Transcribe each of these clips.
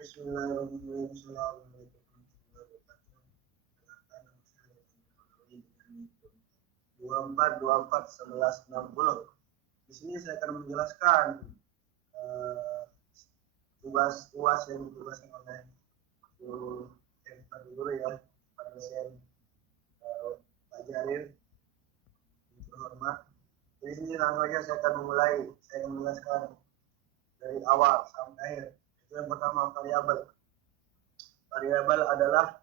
Bismillahirrahmanirrahim. Assalamualaikum warahmatullahi wabarakatuh. Perkenalkan nama saya dengan 24 Di sini saya akan menjelaskan tugas UAS yang ditugaskan oleh guru guru ya, pada dosen Pak Jarir yang terhormat. Di sini langsung saja saya akan menjelaskan dari awal sampai akhir. Yang pertama, variabel. Variabel adalah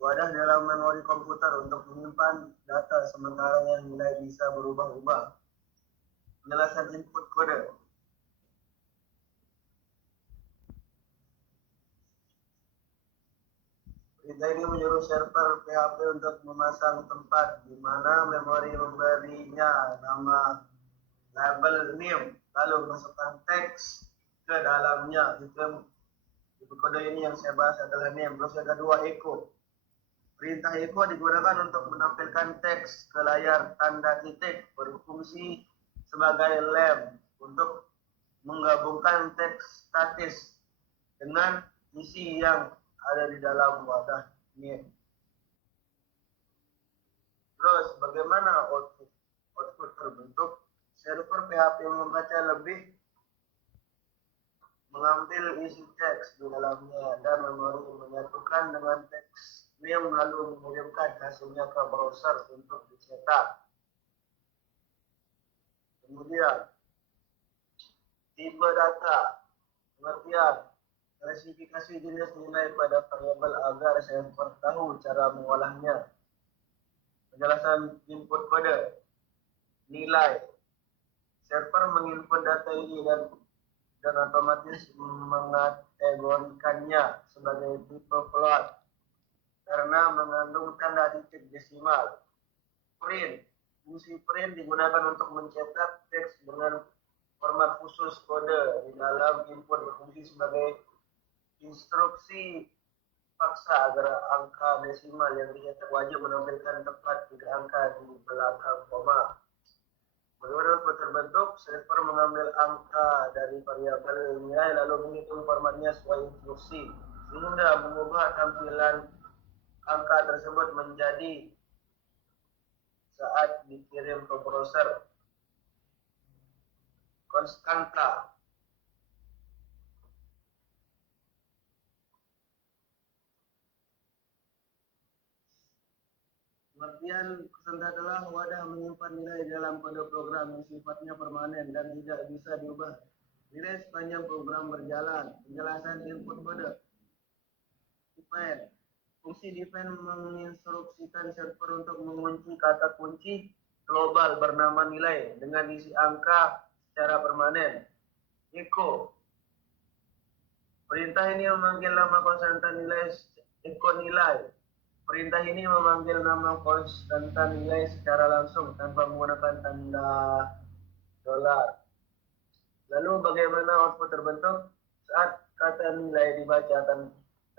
wadah dalam memori komputer untuk menyimpan data sementara yang nilai bisa berubah-ubah. Penjelasan input kode. Perintah ini menyuruh server PHP untuk memasang tempat di mana memori memberinya nama label name, lalu masukkan teks ke dalamnya. Itu kode ini yang saya bahas adalah name. Terus yang kedua, echo. Perintah echo digunakan untuk menampilkan teks ke layar tanda titik, berfungsi sebagai lem untuk menggabungkan teks statis dengan isi yang ada di dalam wadah name. Terus bagaimana output terbentuk? Server PHP membaca lebih mengambil isi teks di dalamnya dan memori menyatukan dengan teks name lalu mengirimkan hasilnya ke browser untuk dicetak. Kemudian tipe data, pengertian, klasifikasi jenis nilai pada variabel agar server tahu cara mengolahnya. Penjelasan input kode, nilai. Server menginput data ini dan otomatis mengategorikannya sebagai tipe float karena mengandung tanda titik desimal. Print. Fungsi print digunakan untuk mencetak teks dengan format khusus. Kode di dalam input berfungsi sebagai instruksi paksa agar angka desimal yang dicetak wajib menampilkan tepat 3 angka di belakang koma. Bagaimana output terbentuk? Server mengambil angka dari variabel nilai lalu menghitung formatnya sesuai instruksi sehingga mengubah tampilan angka tersebut menjadi saat dikirim ke browser. Konstanta. Pengertian konstanta adalah wadah menyimpan nilai dalam kode program yang sifatnya permanen dan tidak bisa diubah nilai sepanjang program berjalan. Penjelasan input kode. Define. Fungsi define menginstruksikan server untuk mengunci kata kunci global bernama nilai dengan isi angka secara permanen. Echo. Perintah ini memanggil nama konstanta nilai echo nilai. Perintah ini memanggil nama konstanta nilai secara langsung tanpa menggunakan tanda dolar. Lalu bagaimana output terbentuk? Saat kata nilai dibaca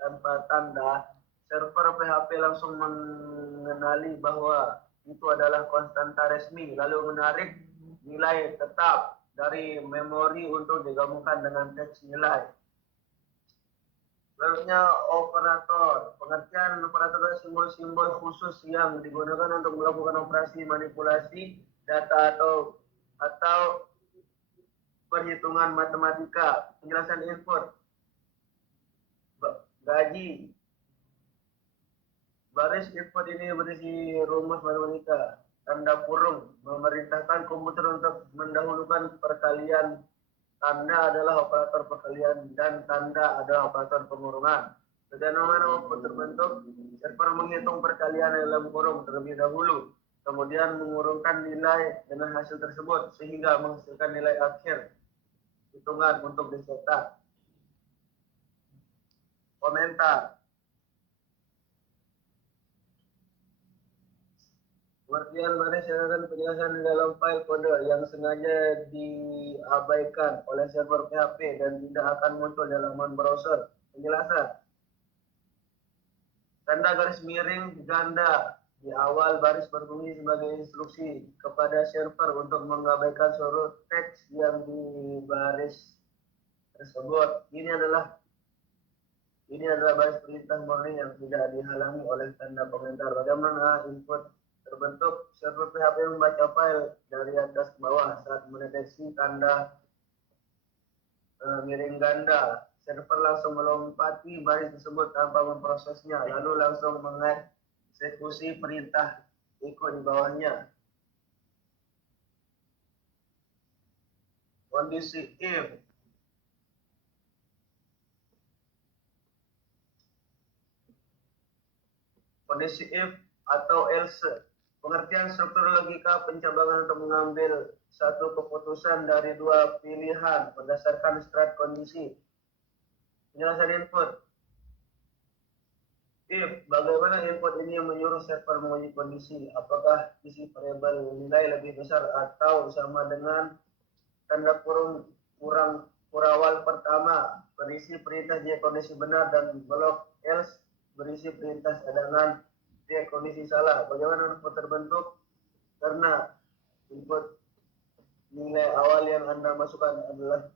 tanpa tanda, server PHP langsung mengenali bahwa itu adalah konstanta resmi, lalu menarik nilai tetap dari memori untuk digabungkan dengan teks nilai. Selanjutnya operator. Pengertian operator adalah simbol-simbol khusus yang digunakan untuk melakukan operasi manipulasi data atau perhitungan matematika. Penjelasan input. Gaji. Baris input ini berisi rumus matematika. Tanda kurung memerintahkan komputer untuk mendahulukan perkalian. Tanda adalah operator perkalian dan tanda adalah operator pengurungan. Bagaimana output terbentuk? Server menghitung perkalian dalam kurung terlebih dahulu, kemudian mengurungkan nilai dengan hasil tersebut sehingga menghasilkan nilai akhir hitungan untuk dicetak. Komentar. Pengertian baris dan penjelasan dalam file kode yang sengaja diabaikan oleh server PHP dan tidak akan muncul dalam browser. Penjelasan. Tanda garis miring ganda di awal baris berfungsi sebagai instruksi kepada server untuk mengabaikan seluruh teks yang di baris tersebut. Ini adalah Ini adalah baris perintah murni yang tidak dihalangi oleh tanda komentar. Bagaimana input terbentuk? Server PHP membaca file dari atas ke bawah saat mendeteksi tanda miring ganda. Server langsung melompati baris tersebut tanpa memprosesnya, lalu langsung mengeksekusi perintah echo di bawahnya. Kondisi if atau else. Pengertian struktur logika pencabangan untuk mengambil satu keputusan dari dua pilihan berdasarkan strat kondisi. Penjelasan input. If, bagaimana input ini menyuruh server menguji kondisi? Apakah isi variabel nilai lebih besar atau sama dengan tanda kurung kurawal pertama berisi perintah jika kondisi benar dan blok else berisi perintah cadangan jika kondisi salah. Bagaimana input terbentuk? Karena input nilai awal yang Anda masukkan adalah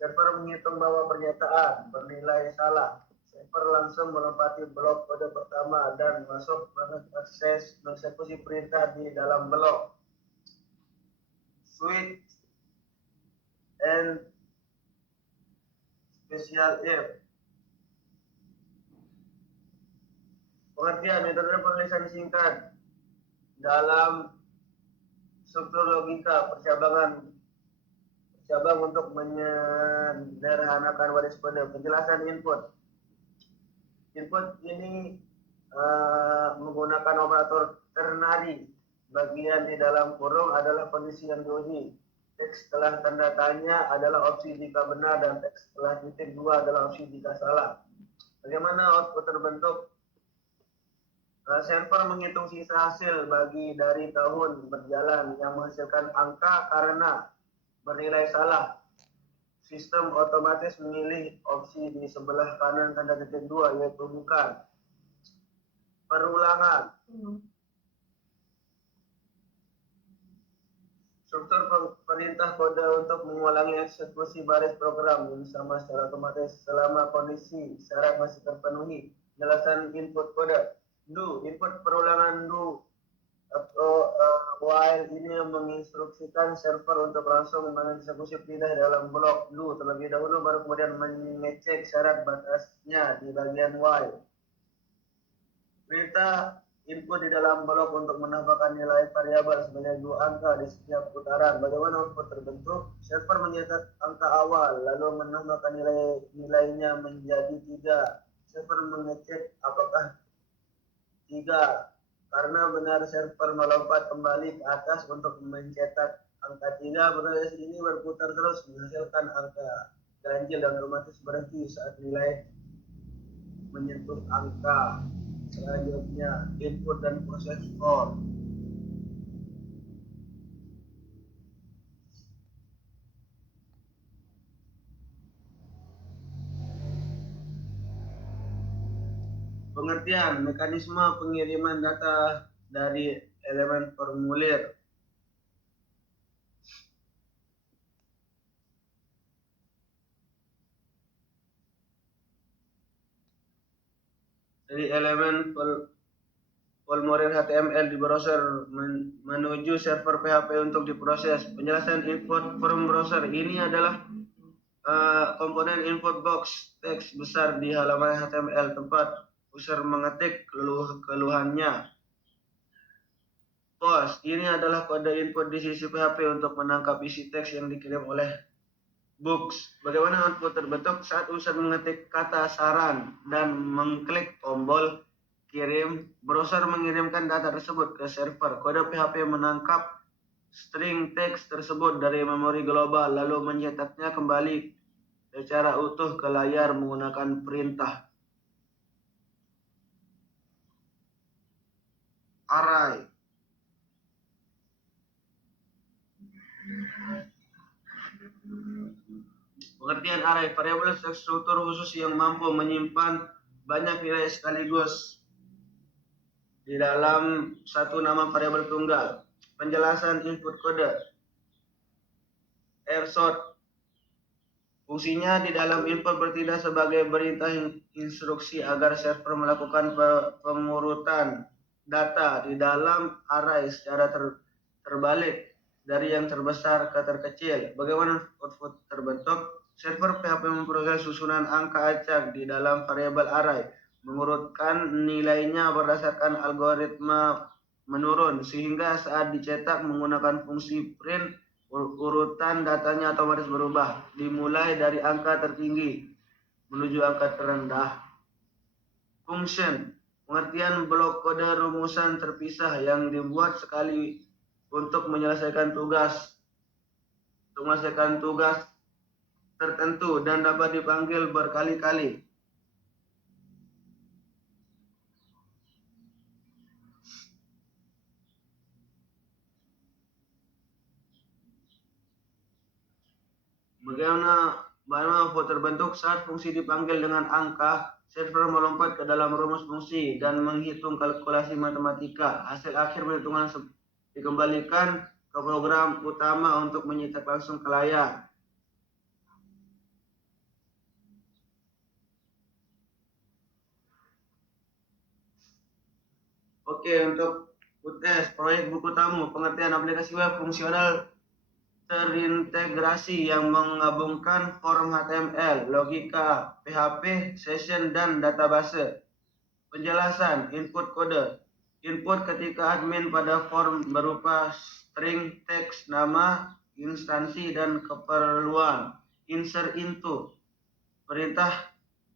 server menghitung bahwa pernyataan bernilai salah. Server langsung melempati blok kode pertama dan masuk mengakses mengeksekusi perintah di dalam blok. Switch and special if. Pengertian metode penulisan singkat dalam struktur logika percabangan untuk menyederhanakan baris kode. Penjelasan input. Input ini menggunakan operator ternary. Bagian di dalam kurung adalah kondisi yang diuji. Teks setelah tanda tanya adalah opsi jika benar dan teks setelah titik 2 adalah opsi jika salah. Bagaimana output terbentuk? Server menghitung sisa hasil bagi dari tahun berjalan yang menghasilkan angka karena bernilai salah. Sistem otomatis memilih opsi di sebelah kanan tanda titik 2 yaitu bukan. Perulangan. Struktur perintah kode untuk mengulangi eksekusi baris program yang sama secara otomatis selama kondisi syarat masih terpenuhi. Penjelasan input kode. Do, input perulangan do atau while ini menginstruksikan server untuk langsung mengeksekusi perintah dalam blok do terlebih dahulu baru kemudian mengecek syarat batasnya di bagian while. Perintah input di dalam blok untuk menambahkan nilai variabel sebanyak 2 angka di setiap putaran. Bagaimana output terbentuk? Server mencetak angka awal lalu menambahkan nilainya menjadi 3. Server mengecek apakah 3 karena benar server melompat kembali ke atas untuk mencetak angka 3. Proses ini berputar terus menghasilkan angka ganjil dan otomatis berhenti saat nilai menyentuh angka. Selanjutnya input dan proses for. Pengertian mekanisme pengiriman data dari elemen formulir. Dari elemen formulir HTML di browser menuju server PHP untuk diproses. Penjelasan input from browser ini adalah komponen input box teks besar di halaman HTML tempat user mengetik keluhannya. Post ini adalah kode input di sisi PHP untuk menangkap isi teks yang dikirim oleh books. Bagaimana output terbentuk? Saat user mengetik kata saran dan mengklik tombol kirim, browser mengirimkan data tersebut ke server. Kode PHP menangkap string teks tersebut dari memori global lalu mencetaknya kembali secara utuh ke layar menggunakan perintah array. Pengertian array, variabel struktur khusus yang mampu menyimpan banyak nilai sekaligus di dalam satu nama variabel tunggal. Penjelasan input kode. Airsort Fungsinya di dalam input bertindak sebagai perintah instruksi agar server melakukan pengurutan data di dalam array secara terbalik dari yang terbesar ke terkecil. Bagaimana output terbentuk? Server PHP memproses susunan angka acak di dalam variabel array, mengurutkan nilainya berdasarkan algoritma menurun, sehingga saat dicetak menggunakan fungsi print, urutan datanya otomatis berubah, dimulai dari angka tertinggi menuju angka terendah. Function, pengertian blok kode rumusan terpisah yang dibuat sekali untuk menyelesaikan tugas tertentu dan dapat dipanggil berkali-kali. Bagaimana output terbentuk saat fungsi dipanggil dengan angka, server melompat ke dalam rumus fungsi dan menghitung kalkulasi matematika. Hasil akhir perhitungan dikembalikan ke program utama untuk menyetak langsung ke layar. Oke, untuk UTS, proyek buku tamu, pengertian aplikasi web fungsional terintegrasi yang menggabungkan form HTML, logika, PHP, session, dan database. Penjelasan, input kode. Input ketika admin pada form berupa string teks, nama, instansi, dan keperluan. Insert into, perintah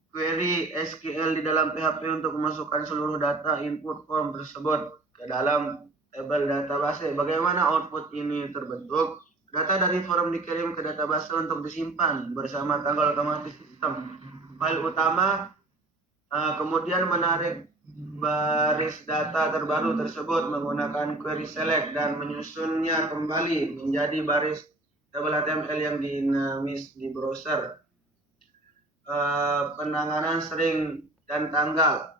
query SQL di dalam PHP untuk memasukkan seluruh data input form tersebut ke dalam tabel database. Bagaimana output ini terbentuk? Data dari form dikirim ke database untuk disimpan bersama tanggal otomatis sistem. File utama kemudian menarik baris data terbaru tersebut menggunakan query select dan menyusunnya kembali menjadi baris tabel HTML yang dinamis di browser. Penanganan string dan tanggal.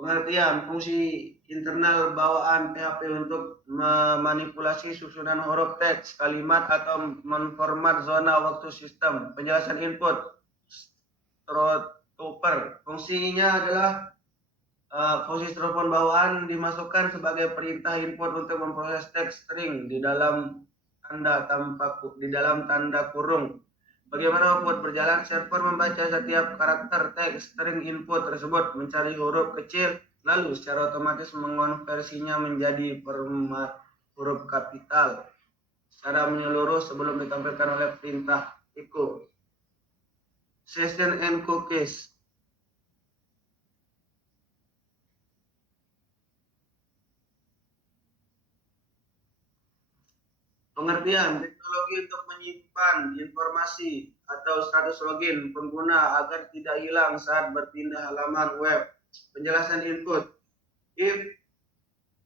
Pengertian, fungsi internal bawaan PHP untuk memanipulasi susunan huruf teks, kalimat, atau menformat zona waktu sistem. Penjelasan input, stropper. Fungsinya adalah fungsi stropon bawaan dimasukkan sebagai perintah input untuk memproses teks string di dalam tanda kurung. Bagaimana output berjalan? Server membaca setiap karakter teks string input tersebut, mencari huruf kecil, lalu secara otomatis mengonversinya menjadi huruf kapital secara menyeluruh sebelum ditampilkan oleh perintah echo. Session and cookies. Pengertian, teknologi untuk menyimpan informasi atau status login pengguna agar tidak hilang saat berpindah halaman web. Penjelasan input, if,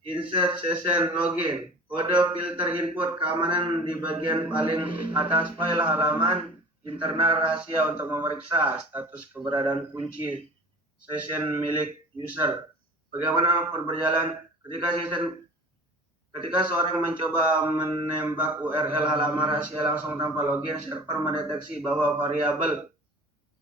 insert, session, login. Kode filter input keamanan di bagian paling atas file halaman internal rahasia untuk memeriksa status keberadaan kunci session milik user. Bagaimana output berjalan ketika seorang mencoba menembak URL halaman rahasia langsung tanpa login, server mendeteksi bahwa variabel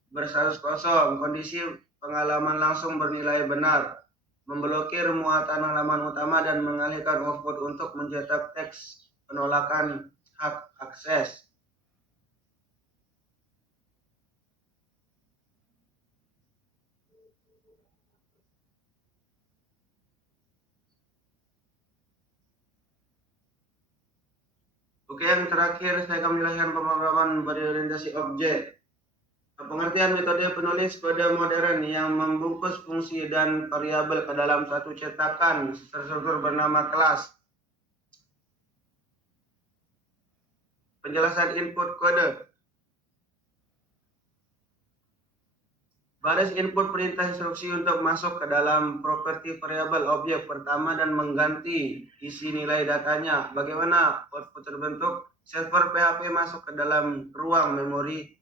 berstatus kosong. Kondisi pengalaman langsung bernilai benar, memblokir muatan halaman utama dan mengalihkan output untuk mencetak teks penolakan hak akses. Oke, yang terakhir saya akan menjelaskan pemrograman berorientasi objek. Pengertian metode penulis kode modern yang membungkus fungsi dan variabel ke dalam satu cetakan terstruktur bernama kelas. Penjelasan input kode. Baris input perintah instruksi untuk masuk ke dalam properti variabel objek pertama dan mengganti isi nilai datanya. Bagaimana output terbentuk? Server PHP masuk ke dalam ruang memori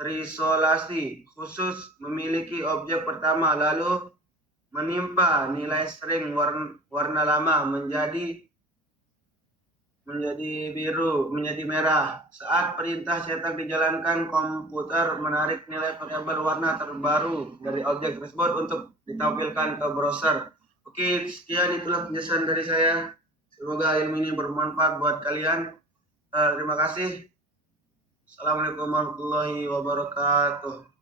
terisolasi khusus memiliki objek pertama, lalu menimpa nilai string warna lama menjadi biru, menjadi merah. Saat perintah cetak dijalankan, komputer menarik nilai variabel warna terbaru dari objek tersebut untuk ditampilkan ke browser. Oke, sekian itulah penjelasan dari saya. Semoga ilmu ini bermanfaat buat kalian. Terima kasih. Assalamualaikum warahmatullahi wabarakatuh.